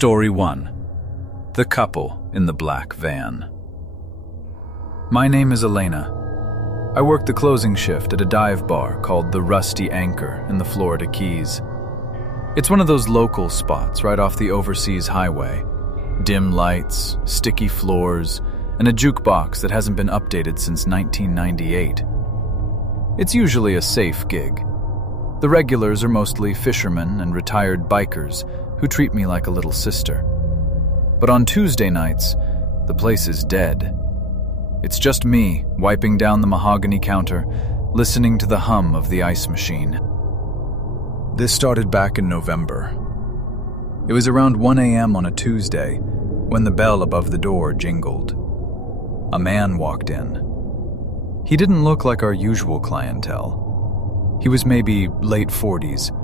Story 1. The Couple in the Black Van. My name is Elena. I work the closing shift at a dive bar called the Rusty Anchor in the Florida Keys. It's one of those local spots right off the overseas highway. Dim lights, sticky floors, and a jukebox that hasn't been updated since 1998. It's usually a safe gig. The regulars are mostly fishermen and retired bikers who treat me like a little sister. But on Tuesday nights, the place is dead. It's just me wiping down the mahogany counter, listening to the hum of the ice machine. This started back in November. It was around 1 a.m. on a Tuesday when the bell above the door jingled. A man walked in. He didn't look like our usual clientele. He was maybe late 40s,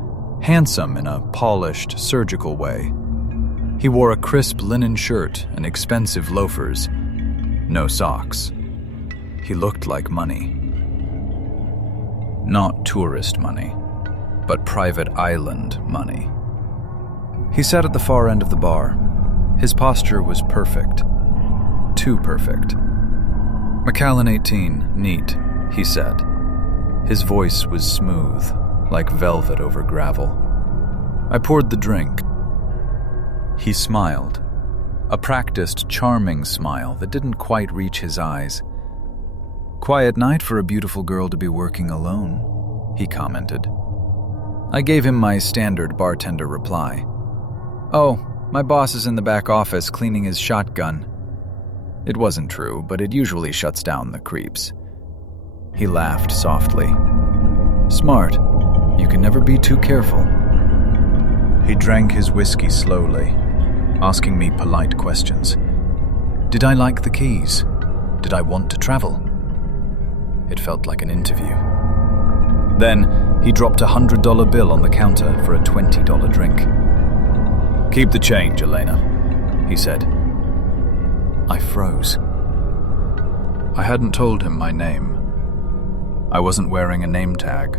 handsome in a polished, surgical way. He wore a crisp linen shirt and expensive loafers. No socks. He looked like money. Not tourist money, but private island money. He sat at the far end of the bar. His posture was perfect. Too perfect. "Macallan 18, neat," he said. His voice was smooth, like velvet over gravel. I poured the drink. He smiled. A practiced, charming smile that didn't quite reach his eyes. "Quiet night for a beautiful girl to be working alone," he commented. I gave him my standard bartender reply. "Oh, my boss is in the back office cleaning his shotgun." It wasn't true, but it usually shuts down the creeps. He laughed softly. "Smart. You can never be too careful." He drank his whiskey slowly, asking me polite questions. Did I like the Keys? Did I want to travel? It felt like an interview. Then he dropped a $100 bill on the counter for a $20 drink. "Keep the change, Elena," he said. I froze. I hadn't told him my name. I wasn't wearing a name tag.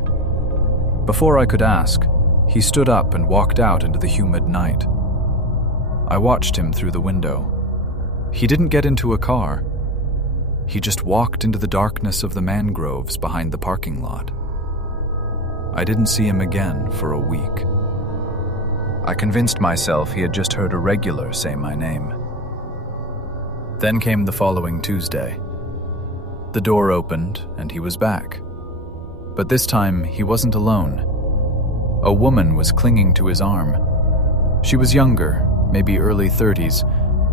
Before I could ask, he stood up and walked out into the humid night. I watched him through the window. He didn't get into a car. He just walked into the darkness of the mangroves behind the parking lot. I didn't see him again for a week. I convinced myself he had just heard a regular say my name. Then came the following Tuesday. The door opened and he was back. But this time he wasn't alone. A woman was clinging to his arm. She was younger, maybe early 30s,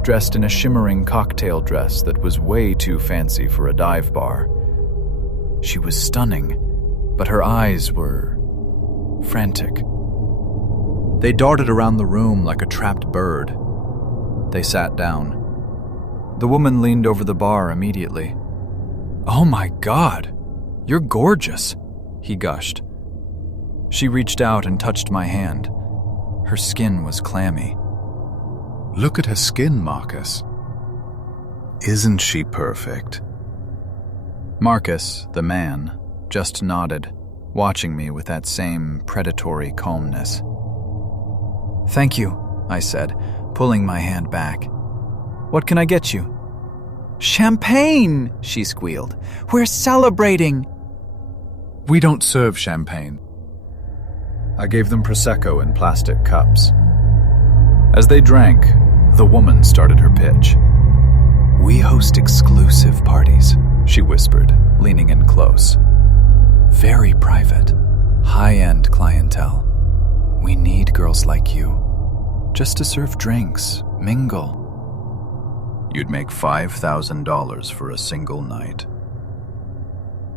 dressed in a shimmering cocktail dress that was way too fancy for a dive bar. She was stunning, but her eyes were frantic. They darted around the room like a trapped bird. They sat down. The woman leaned over the bar immediately. "Oh my God, you're gorgeous," he gushed. She reached out and touched my hand. Her skin was clammy. "Look at her skin, Marcus. Isn't she perfect?" Marcus, the man, just nodded, watching me with that same predatory calmness. "Thank you," I said, pulling my hand back. "What can I get you?" "Champagne!" she squealed. "We're celebrating!" "We don't serve champagne." I gave them Prosecco in plastic cups. As they drank, the woman started her pitch. "We host exclusive parties," she whispered, leaning in close. "Very private, high-end clientele. We need girls like you, just to serve drinks, mingle." "You'd make $5,000 for a single night."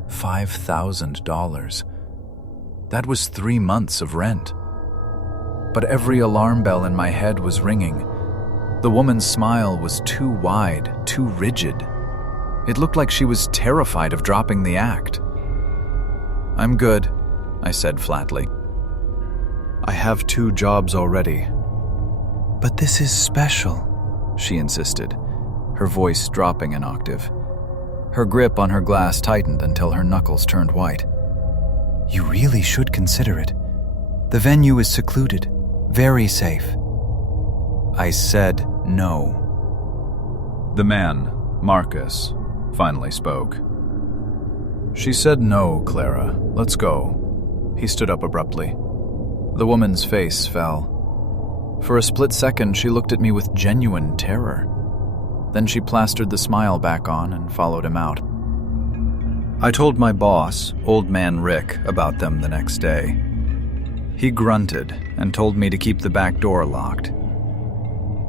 $5,000. That was 3 months of rent. But every alarm bell in my head was ringing. The woman's smile was too wide, too rigid. It looked like she was terrified of dropping the act. "I'm good," I said flatly. "I have 2 jobs already." "But this is special," she insisted, her voice dropping an octave. Her grip on her glass tightened until her knuckles turned white. "You really should consider it. The venue is secluded, very safe." I said no. The man, Marcus, finally spoke. She said no, Clara. Let's go. He stood up abruptly. The woman's face fell. For a split second, she looked at me with genuine terror. Then she plastered the smile back on and followed him out. I told my boss, Old Man Rick, about them the next day. He grunted and told me to keep the back door locked.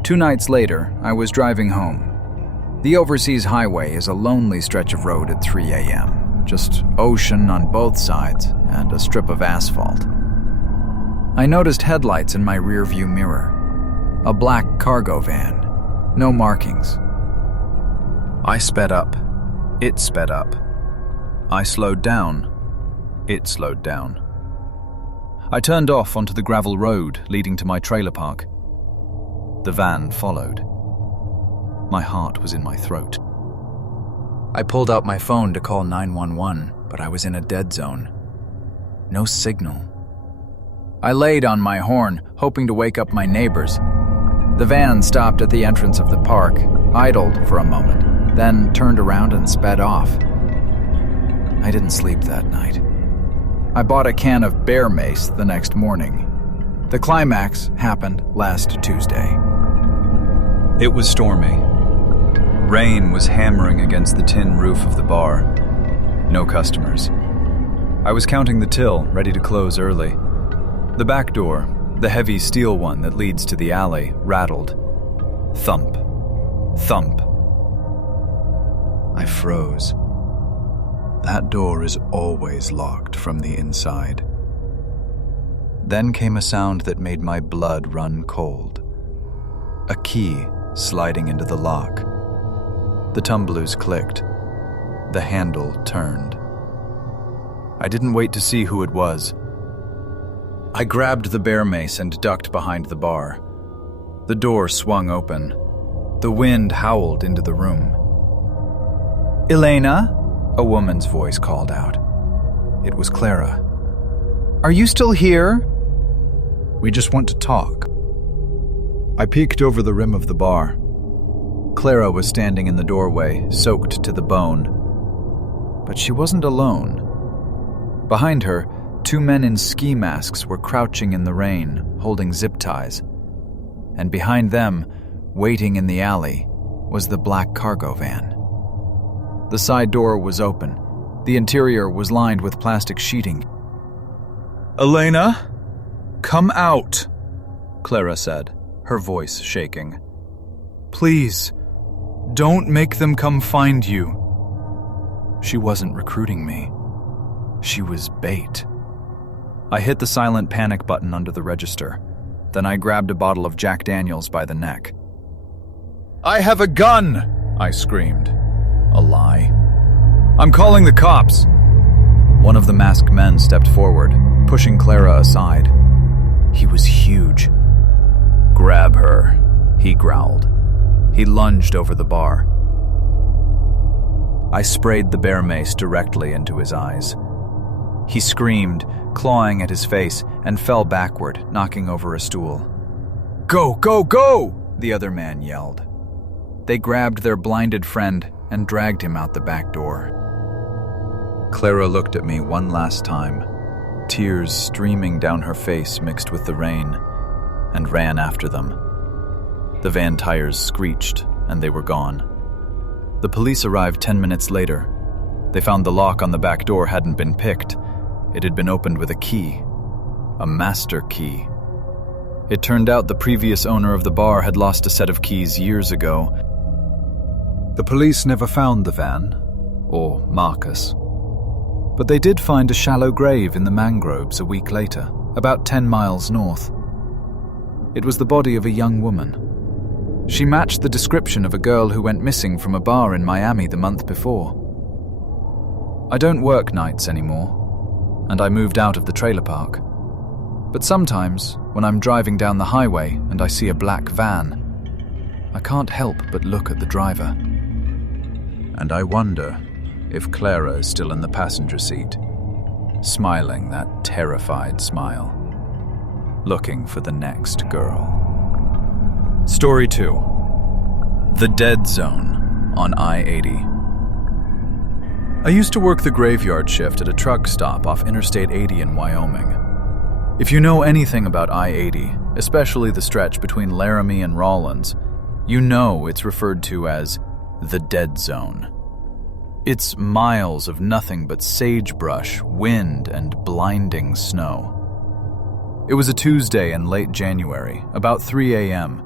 2 nights later, I was driving home. The Overseas Highway is a lonely stretch of road at 3 a.m., just ocean on both sides and a strip of asphalt. I noticed headlights in my rearview mirror. A black cargo van. No markings. I sped up. It sped up. I slowed down. It slowed down. I turned off onto the gravel road leading to my trailer park. The van followed. My heart was in my throat. I pulled out my phone to call 911, but I was in a dead zone. No signal. I laid on my horn, hoping to wake up my neighbors. The van stopped at the entrance of the park, idled for a moment, then turned around and sped off. I didn't sleep that night. I bought a can of bear mace the next morning. The climax happened last Tuesday. It was stormy. Rain was hammering against the tin roof of the bar. No customers. I was counting the till, ready to close early. The back door, the heavy steel one that leads to the alley, rattled. Thump. Thump. I froze. That door is always locked from the inside. Then came a sound that made my blood run cold. A key sliding into the lock. The tumblers clicked. The handle turned. I didn't wait to see who it was. I grabbed the bear mace and ducked behind the bar. The door swung open. The wind howled into the room. "Elena?" a woman's voice called out. It was Clara. "Are you still here?" "We just want to talk." I peeked over the rim of the bar. Clara was standing in the doorway, soaked to the bone. But she wasn't alone. Behind her, 2 men in ski masks were crouching in the rain, holding zip ties. And behind them, waiting in the alley, was the black cargo van. The side door was open. The interior was lined with plastic sheeting. "Elena, come out," Clara said, her voice shaking. "Please, don't make them come find you." She wasn't recruiting me. She was bait. I hit the silent panic button under the register. Then I grabbed a bottle of Jack Daniels by the neck. "I have a gun!" I screamed. A lie. "I'm calling the cops!" One of the masked men stepped forward, pushing Clara aside. He was huge. "Grab her," he growled. He lunged over the bar. I sprayed the bear mace directly into his eyes. He screamed, clawing at his face, and fell backward, knocking over a stool. "Go, go, go!" the other man yelled. They grabbed their blinded friend and dragged him out the back door. Clara looked at me one last time, tears streaming down her face mixed with the rain, and ran after them. The van tires screeched, and they were gone. The police arrived 10 minutes later. They found the lock on the back door hadn't been picked. It had been opened with a key. A master key. It turned out the previous owner of the bar had lost a set of keys years ago. The police never found the van, or Marcus. But they did find a shallow grave in the mangroves a week later, about 10 miles north. It was the body of a young woman. She matched the description of a girl who went missing from a bar in Miami the month before. I don't work nights anymore, and I moved out of the trailer park. But sometimes, when I'm driving down the highway and I see a black van, I can't help but look at the driver. And I wonder if Clara is still in the passenger seat, smiling that terrified smile, looking for the next girl. Story 2. The Dead Zone on I-80. I used to work the graveyard shift at a truck stop off Interstate 80 in Wyoming. If you know anything about I-80, especially the stretch between Laramie and Rawlins, you know it's referred to as the Dead Zone. It's miles of nothing but sagebrush, wind, and blinding snow. It was a Tuesday in late January, about 3 a.m.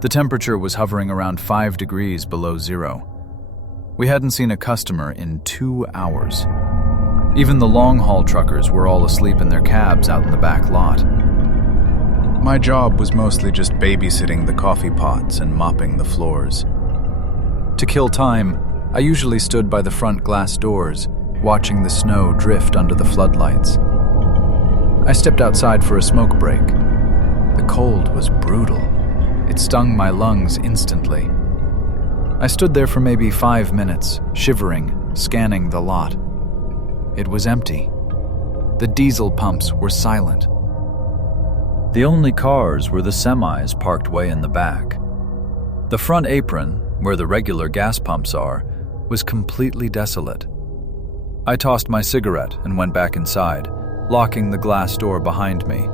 The temperature was hovering around 5 degrees below zero. We hadn't seen a customer in 2 hours. Even the long-haul truckers were all asleep in their cabs out in the back lot. My job was mostly just babysitting the coffee pots and mopping the floors. To kill time, I usually stood by the front glass doors, watching the snow drift under the floodlights. I stepped outside for a smoke break. The cold was brutal. It stung my lungs instantly. I stood there for maybe 5 minutes, shivering, scanning the lot. It was empty. The diesel pumps were silent. The only cars were the semis parked way in the back. The front apron, where the regular gas pumps are, was completely desolate. I tossed my cigarette and went back inside, locking the glass door behind me.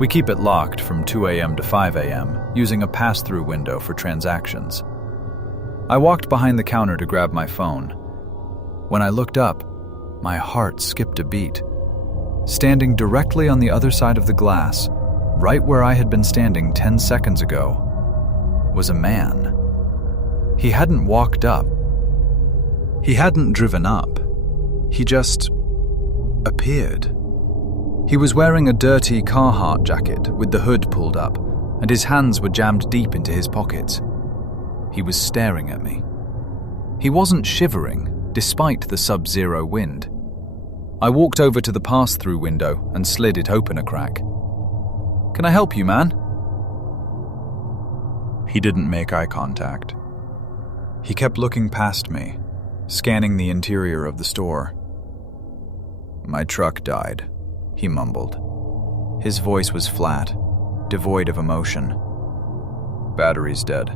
We keep it locked from 2 a.m. to 5 a.m., using a pass-through window for transactions. I walked behind the counter to grab my phone. When I looked up, my heart skipped a beat. Standing directly on the other side of the glass, right where I had been standing 10 seconds ago, was a man. He hadn't walked up. He hadn't driven up. He just appeared. He was wearing a dirty Carhartt jacket with the hood pulled up, and his hands were jammed deep into his pockets. He was staring at me. He wasn't shivering, despite the sub-zero wind. I walked over to the pass-through window and slid it open a crack. "Can I help you, man?" He didn't make eye contact. He kept looking past me, scanning the interior of the store. "My truck died," he mumbled. His voice was flat, devoid of emotion. "Battery's dead.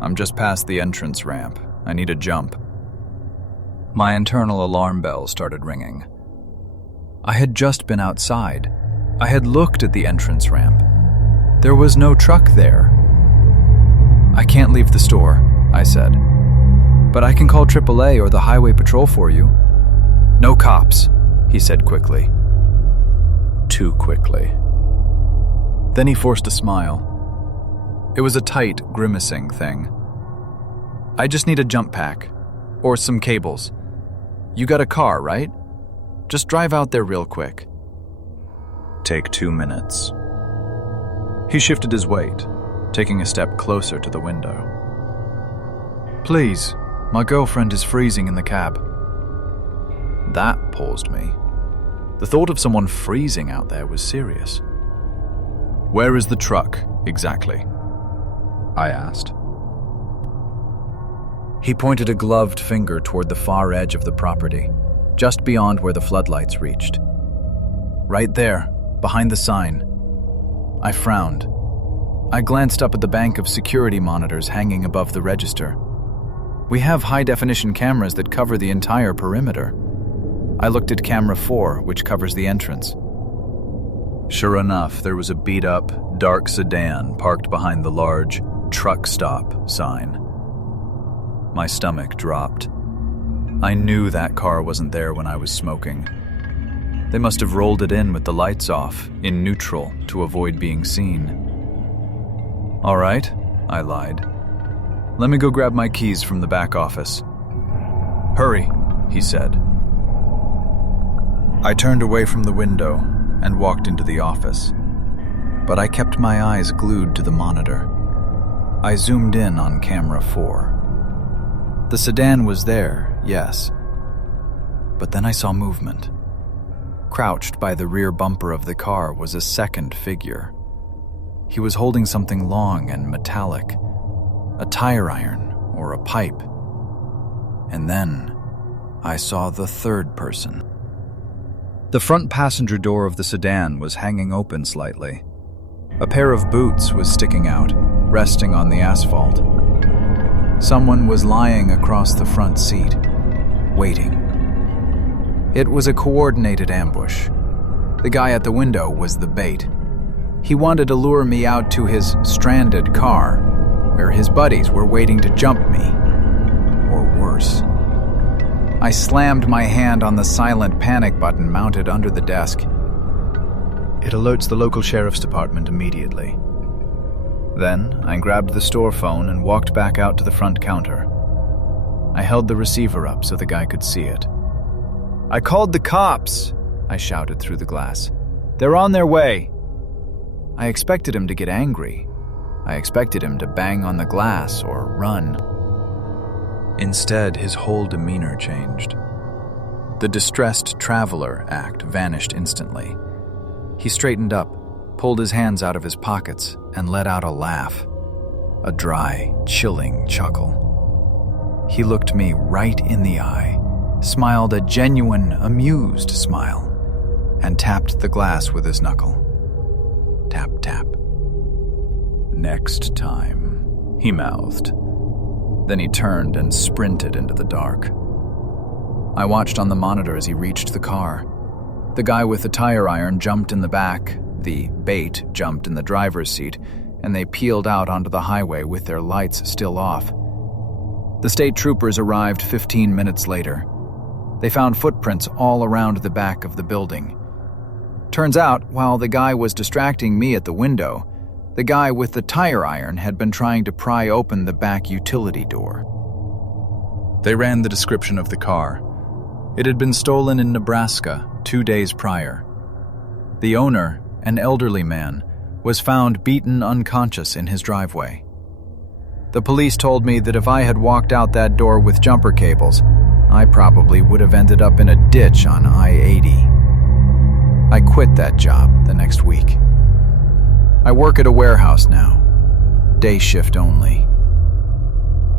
I'm just past the entrance ramp. I need a jump." My internal alarm bell started ringing. I had just been outside. I had looked at the entrance ramp. There was no truck there. "I can't leave the store," I said. "But I can call AAA or the highway patrol for you." "No cops," he said quickly. Too quickly. Then he forced a smile. It was a tight, grimacing thing. "I just need a jump pack. Or some cables. You got a car, right? Just drive out there real quick." "Take 2 minutes." He shifted his weight, taking a step closer to the window. "Please, my girlfriend is freezing in the cab." That paused me. The thought of someone freezing out there was serious. "Where is the truck, exactly?" I asked. He pointed a gloved finger toward the far edge of the property, just beyond where the floodlights reached. "Right there, behind the sign." I frowned. I glanced up at the bank of security monitors hanging above the register. We have high-definition cameras that cover the entire perimeter. I looked at camera 4, which covers the entrance. Sure enough, there was a beat-up, dark sedan parked behind the large "truck stop" sign. My stomach dropped. I knew that car wasn't there when I was smoking. They must have rolled it in with the lights off, in neutral, to avoid being seen. "All right," I lied. "Let me go grab my keys from the back office." "Hurry," he said. I turned away from the window and walked into the office, but I kept my eyes glued to the monitor. I zoomed in on camera 4. The sedan was there, yes, but then I saw movement. Crouched by the rear bumper of the car was a second figure. He was holding something long and metallic, a tire iron or a pipe. And then I saw the third person. The front passenger door of the sedan was hanging open slightly. A pair of boots was sticking out, resting on the asphalt. Someone was lying across the front seat, waiting. It was a coordinated ambush. The guy at the window was the bait. He wanted to lure me out to his stranded car, where his buddies were waiting to jump me. Or worse. I slammed my hand on the silent panic button mounted under the desk. It alerts the local sheriff's department immediately. Then, I grabbed the store phone and walked back out to the front counter. I held the receiver up so the guy could see it. "I called the cops," I shouted through the glass. "They're on their way." I expected him to get angry. I expected him to bang on the glass or run. Instead, his whole demeanor changed. The distressed traveler act vanished instantly. He straightened up, pulled his hands out of his pockets, and let out a laugh. A dry, chilling chuckle. He looked me right in the eye, smiled a genuine, amused smile, and tapped the glass with his knuckle. Tap, tap. "Next time," he mouthed. Then he turned and sprinted into the dark. I watched on the monitor as he reached the car. The guy with the tire iron jumped in the back, the bait jumped in the driver's seat, and they peeled out onto the highway with their lights still off. The state troopers arrived 15 minutes later. They found footprints all around the back of the building. Turns out, while the guy was distracting me at the window, the guy with the tire iron had been trying to pry open the back utility door. They ran the description of the car. It had been stolen in Nebraska 2 days prior. The owner, an elderly man, was found beaten unconscious in his driveway. The police told me that if I had walked out that door with jumper cables, I probably would have ended up in a ditch on I-80. I quit that job the next week. I work at a warehouse now, day shift only.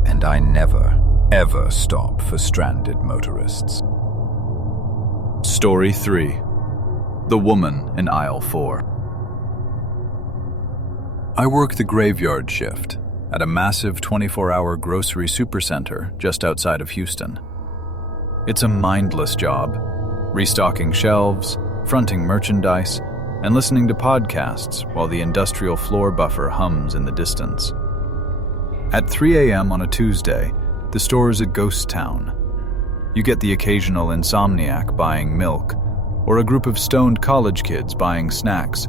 And I never, ever stop for stranded motorists. Story 3. The Woman in Aisle 4. I work the graveyard shift at a massive 24-hour grocery supercenter just outside of Houston. It's a mindless job, restocking shelves, fronting merchandise, and listening to podcasts while the industrial floor buffer hums in the distance. At 3 a.m. on a Tuesday, the store is a ghost town. You get the occasional insomniac buying milk, or a group of stoned college kids buying snacks,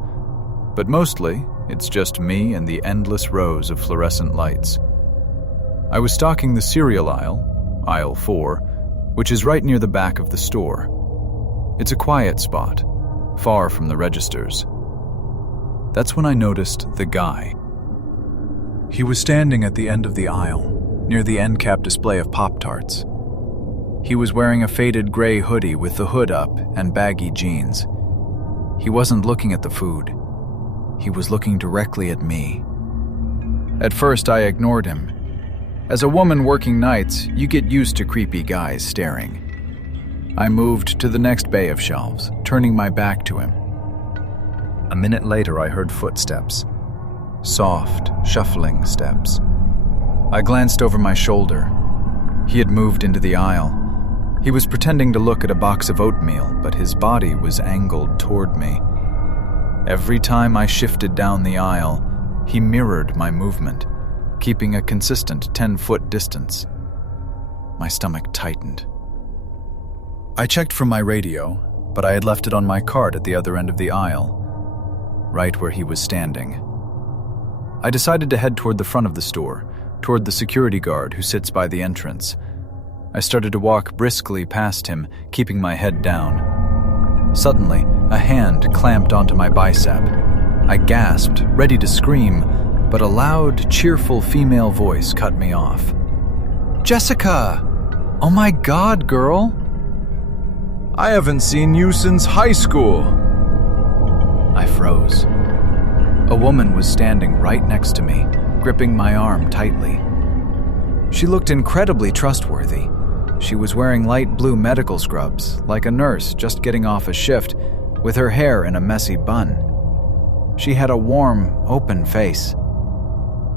but mostly it's just me and the endless rows of fluorescent lights. I was stocking the cereal aisle, aisle 4, which is right near the back of the store. It's a quiet spot, far from the registers. That's when I noticed the guy. He was standing at the end of the aisle, near the end cap display of Pop-Tarts. He was wearing a faded gray hoodie with the hood up and baggy jeans. He wasn't looking at the food. He was looking directly at me. At first, I ignored him. As a woman working nights, you get used to creepy guys staring. I moved to the next bay of shelves, turning my back to him. A minute later, I heard footsteps. Soft, shuffling steps. I glanced over my shoulder. He had moved into the aisle. He was pretending to look at a box of oatmeal, but his body was angled toward me. Every time I shifted down the aisle, he mirrored my movement, keeping a consistent 10-foot distance. My stomach tightened. I checked for my radio, but I had left it on my cart at the other end of the aisle, right where he was standing. I decided to head toward the front of the store, toward the security guard who sits by the entrance. I started to walk briskly past him, keeping my head down. Suddenly, a hand clamped onto my bicep. I gasped, ready to scream, but a loud, cheerful female voice cut me off. "Jessica! Oh my God, girl! I haven't seen you since high school!" I froze. A woman was standing right next to me, gripping my arm tightly. She looked incredibly trustworthy. She was wearing light blue medical scrubs, like a nurse just getting off a shift, with her hair in a messy bun. She had a warm, open face.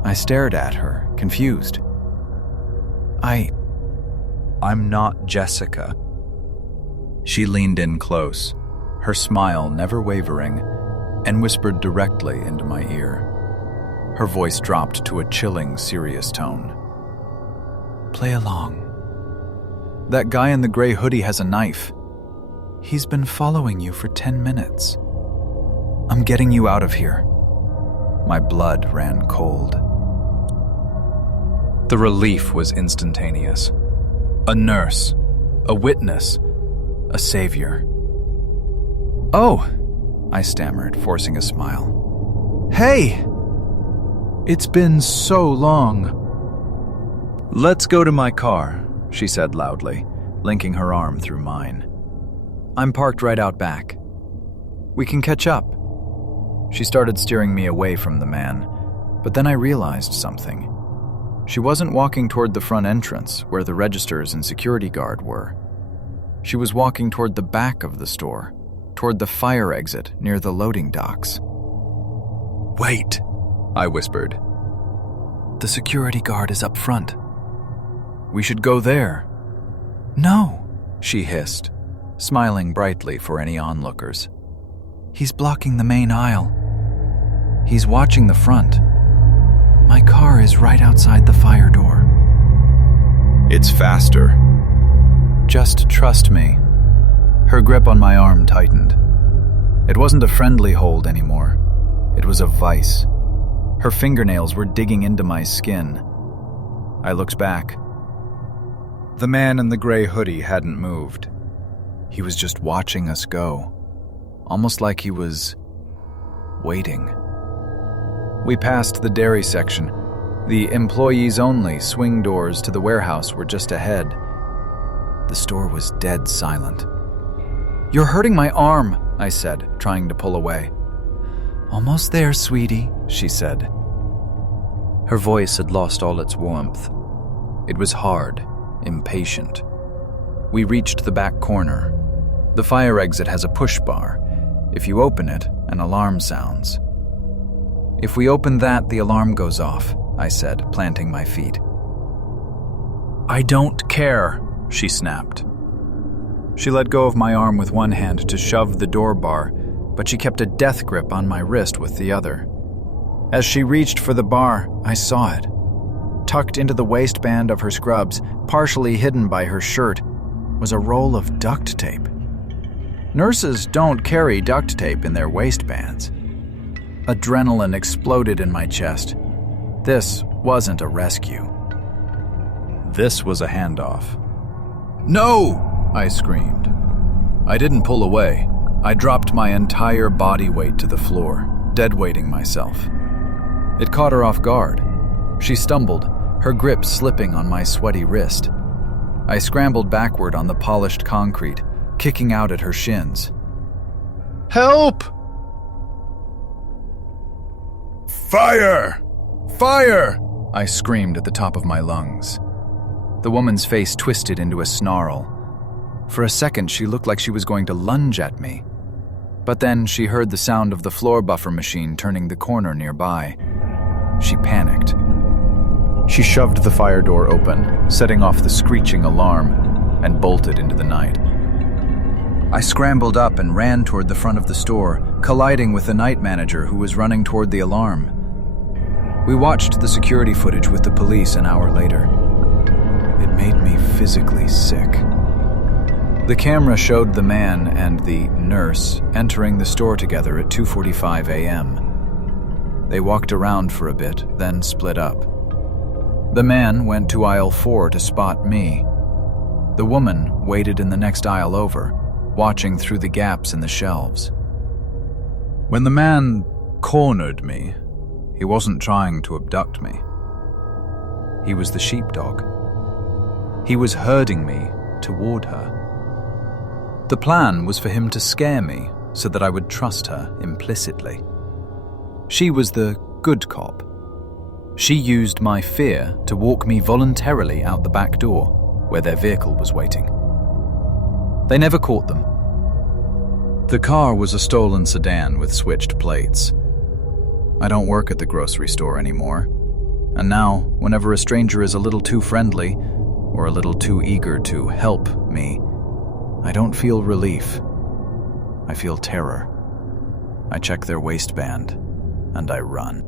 I stared at her, confused. I'm not Jessica. She leaned in close, her smile never wavering, and whispered directly into my ear. Her voice dropped to a chilling, serious tone. Play along. That guy in the gray hoodie has a knife. He's been following you for 10 minutes. I'm getting you out of here. My blood ran cold. The relief was instantaneous. A nurse, a witness, a savior. Oh, I stammered, forcing a smile. Hey! It's been so long. Let's go to my car, she said loudly, linking her arm through mine. I'm parked right out back. We can catch up. She started steering me away from the man, but then I realized something. She wasn't walking toward the front entrance, where the registers and security guard were. She was walking toward the back of the store, toward the fire exit near the loading docks. Wait, I whispered. The security guard is up front. We should go there. No, she hissed, smiling brightly for any onlookers. He's blocking the main aisle. He's watching the front. My car is right outside the fire door. It's faster. Just trust me. Her grip on my arm tightened. It wasn't a friendly hold anymore. It was a vice. Her fingernails were digging into my skin. I looked back. The man in the gray hoodie hadn't moved. He was just watching us go, almost like he was waiting. We passed the dairy section. The employees-only swing doors to the warehouse were just ahead. The store was dead silent. You're hurting my arm, I said, trying to pull away. Almost there, sweetie, she said. Her voice had lost all its warmth. It was hard, impatient. We reached the back corner. The fire exit has a push bar. If you open it, an alarm sounds. If we open that, the alarm goes off, I said, planting my feet. I don't care, she snapped. She let go of my arm with one hand to shove the door bar, but she kept a death grip on my wrist with the other. As she reached for the bar, I saw it. Tucked into the waistband of her scrubs, partially hidden by her shirt, was a roll of duct tape. Nurses don't carry duct tape in their waistbands. Adrenaline exploded in my chest. This wasn't a rescue. This was a handoff. No! I screamed. I didn't pull away. I dropped my entire body weight to the floor, deadweighting myself. It caught her off guard. She stumbled, her grip slipping on my sweaty wrist. I scrambled backward on the polished concrete, kicking out at her shins. Help! Fire! Fire! I screamed at the top of my lungs. The woman's face twisted into a snarl. For a second, she looked like she was going to lunge at me. But then she heard the sound of the floor buffer machine turning the corner nearby. She panicked. She shoved the fire door open, setting off the screeching alarm, and bolted into the night. I scrambled up and ran toward the front of the store, colliding with the night manager who was running toward the alarm. We watched the security footage with the police an hour later. It made me physically sick. The camera showed the man and the nurse entering the store together at 2:45 a.m. They walked around for a bit, then split up. The man went to aisle 4 to spot me. The woman waited in the next aisle over, watching through the gaps in the shelves. When the man cornered me, he wasn't trying to abduct me. He was the sheepdog. He was herding me toward her. The plan was for him to scare me so that I would trust her implicitly. She was the good cop. She used my fear to walk me voluntarily out the back door, where their vehicle was waiting. They never caught them. The car was a stolen sedan with switched plates. I don't work at the grocery store anymore. And now, whenever a stranger is a little too friendly or a little too eager to help me, I don't feel relief. I feel terror. I check their waistband, and I run.